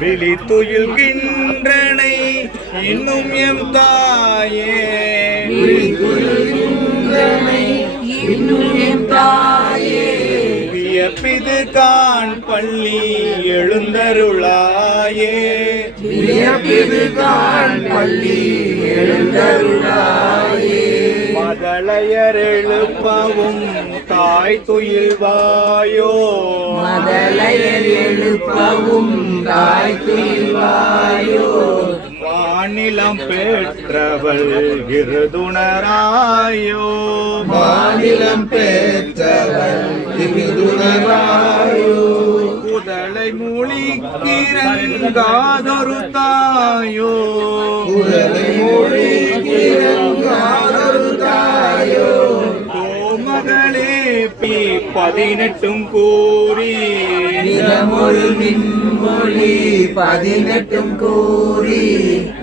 விழித்துயில்கின்றனை இன்னும் எம் தாயே வியப்பிது காண் பள்ளி எழுந்தருளாயே மதலையர் எழுப்பவும் தாய் துயில்வாயோ மாநிலம் பெற்றவள் இருதுணராயோ குதலை மொழிக்கிறங்காதொரு தாயோ கோமகளே பி 18 கூறி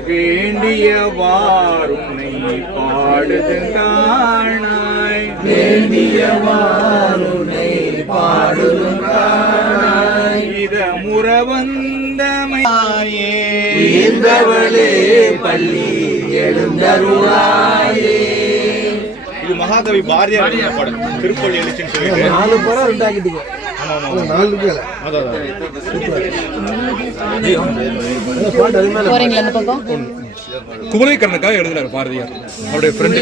வேண்டியவாறுனை பாடுதுங்கானாய் இத முறவந்தமையே பள்ளி எழுந்தருளாயே. இது மகாகவி பாரதியார் படம் திருப்பள்ளி எழுச்சின்னு சொல்லிட்டு 4 படம் உண்டாக்கிட்டீங்க. போறீங்களா அந்த பக்கம்? குமரிக்கரனுக்காக எழுதினார் பாரதியார் அவருடைய ஃப்ரெண்டு.